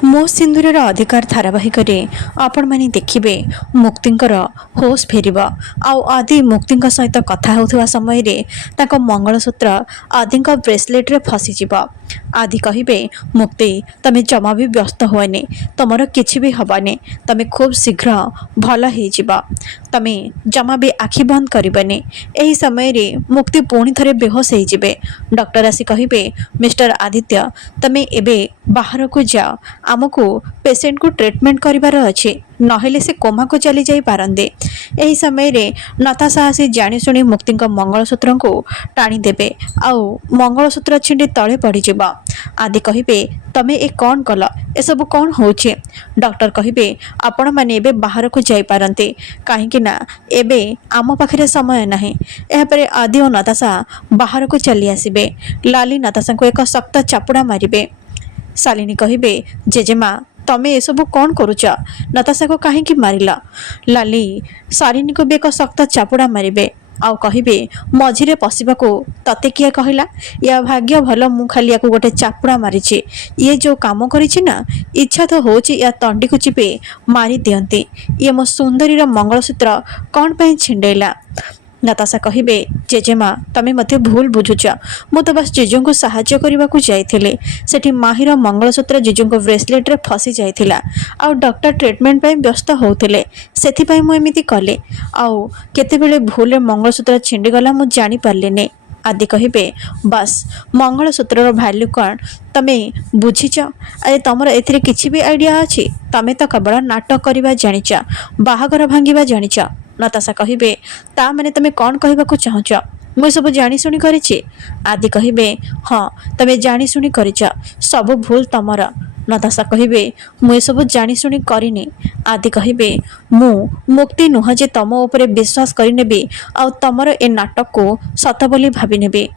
ମୋ ସିନ୍ଦୁରର ଅଧିକାର ଧାରାବାହିକରେ ଆପଣମାନେ ଦେଖିବେ ମୁକ୍ତିଙ୍କର ହୋସ୍ ଫେରିବ। ଆଉ ଆଦି ମୁକ୍ତିଙ୍କ ସହିତ କଥା ହେଉଥିବା ସମୟରେ ତାଙ୍କ ମଙ୍ଗଳସୂତ୍ର ଆଦିଙ୍କ ବ୍ରେସଲେଟ୍ରେ ଫସିଯିବ। ଆଦି କହିବେ, ମୁକ୍ତି ତମେ ଜମା ବି ବ୍ୟସ୍ତ ହୁଏନି, ତମର କିଛି ବି ହେବନି, ତମେ ଖୁବ୍ ଶୀଘ୍ର ଭଲ ହେଇଯିବ, ତମେ ଜମା ବି ଆଖି ବନ୍ଦ କରିବନି। ଏହି ସମୟରେ ମୁକ୍ତି ପୁଣି ଥରେ ବେହୋସ ହେଇଯିବେ। ଡକ୍ଟର ଆସି କହିବେ, ମିଷ୍ଟର ଆଦିତ୍ୟ, ତମେ ଏବେ ବାହାରକୁ ଯାଅ, ଆମକୁ ପେସେଣ୍ଟକୁ ଟ୍ରିଟମେଣ୍ଟ କରିବାର ଅଛି, ନହେଲେ ସେ କୋମାକୁ ଚାଲି ଯାଇପାରନ୍ତି। ଏହି ସମୟରେ ନତାଶା ଆସି ଜାଣିଶୁଣି ମୁକ୍ତିଙ୍କ ମଙ୍ଗଳସୂତ୍ରଙ୍କୁ ଟାଣିଦେବେ ଆଉ ମଙ୍ଗଳସୂତ୍ର ଛିଣ୍ଡି ତଳେ ପଡ଼ିଯିବ। ଆଦି କହିବେ, ତମେ ଏ କ'ଣ କଲ, ଏସବୁ କ'ଣ ହେଉଛି? ଡକ୍ଟର କହିବେ, ଆପଣମାନେ ଏବେ ବାହାରକୁ ଯାଇପାରନ୍ତି, କାହିଁକି ନା ଏବେ ଆମ ପାଖରେ ସମୟ ନାହିଁ। ଏହାପରେ ଆଦି ଓ ନତାଶା ବାହାରକୁ ଚାଲି ଆସିବେ। ଲାଲି ନତାଶାଙ୍କୁ ଏକ ଶକ୍ତ ଚାପୁଡ଼ା ମାରିବେ। ଶାଲିନୀ କହିବେ, ଜେଜେମା, ତମେ ଏସବୁ କ'ଣ କରୁଛ? ନତାଶାକୁ କାହିଁକି ମାରିଲ? ଲାଲି ଶାଲିନୀକୁ ବି ଏକ ଶକ୍ତ ଚାପୁଡ଼ା ମାରିବେ ଆଉ କହିବେ, ମଝିରେ ପଶିବାକୁ ତତେ କିଏ କହିଲା? ୟା ଭାଗ୍ୟ ଭଲ ମୁଁ ଖାଲି ୟାକୁ ଗୋଟେ ଚାପୁଡ଼ା ମାରିଛି। ଇଏ ଯେଉଁ କାମ କରିଛି ନା, ଇଚ୍ଛା ତ ହେଉଛି ୟା ତଣ୍ଡିକୁ ଚିପି ମାରିଦିଅନ୍ତି। ଇଏ ମୋ ସୁନ୍ଦରୀର ମଙ୍ଗଳସୂତ୍ର କ'ଣ ପାଇଁ ଛିଣ୍ଡେଇଲା? ନତାଶା କହିବେ, ଜେଜେମା, ତମେ ମୋତେ ଭୁଲ ବୁଝୁଛ। ମୁଁ ତ ବାସ୍ ଜିଜୁଙ୍କୁ ସାହାଯ୍ୟ କରିବାକୁ ଯାଇଥିଲି। ସେଠି ମାହିର ମଙ୍ଗଳସୂତ୍ର ଜିଜୁଙ୍କ ବ୍ରେସଲେଟ୍ରେ ଫସି ଯାଇଥିଲା ଆଉ ଡକ୍ଟର ଟ୍ରିଟମେଣ୍ଟ ପାଇଁ ବ୍ୟସ୍ତ ହେଉଥିଲେ, ସେଥିପାଇଁ ମୁଁ ଏମିତି କଲି। ଆଉ କେତେବେଳେ ଭୁଲରେ ମଙ୍ଗଳସୂତ୍ର ଛିଣ୍ଡିଗଲା ମୁଁ ଜାଣିପାରିଲିନି। ଆଦି କହିବେ, ବାସ୍, ମଙ୍ଗଳସୂତ୍ରର ଭ୍ୟାଲ୍ୟୁ କ'ଣ ତମେ ବୁଝିଛ? ଆରେ ତମର ଏଥିରେ କିଛି ବି ଆଇଡ଼ିଆ ଅଛି? ତମେ ତ କେବଳ ନାଟକ କରିବା ଜାଣିଛ, ବାହାଘର ଭାଙ୍ଗିବା ଜାଣିଛ। ନତାଶା କହିବେ, ତା ମାନେ ତମେ କ'ଣ କହିବାକୁ ଚାହୁଁଛ? ମୁଁ ଏସବୁ ଜାଣିଶୁଣି କରିଛି? ଆଦି କହିବେ, ହଁ, ତମେ ଜାଣିଶୁଣି କରିଛ, ସବୁ ଭୁଲ ତମର। ନତାଶା କହିବେ, ମୁଁ ଏସବୁ ଜାଣିଶୁଣି କରିନି। ଆଦି କହିବେ, ମୁଁ ମୁକ୍ତି ନୁହଁ ଯେ ତମ ଉପରେ ବିଶ୍ୱାସ କରିନେବି ଆଉ ତମର ଏ ନାଟକକୁ ସତ ବୋଲି ଭାବିନେବି।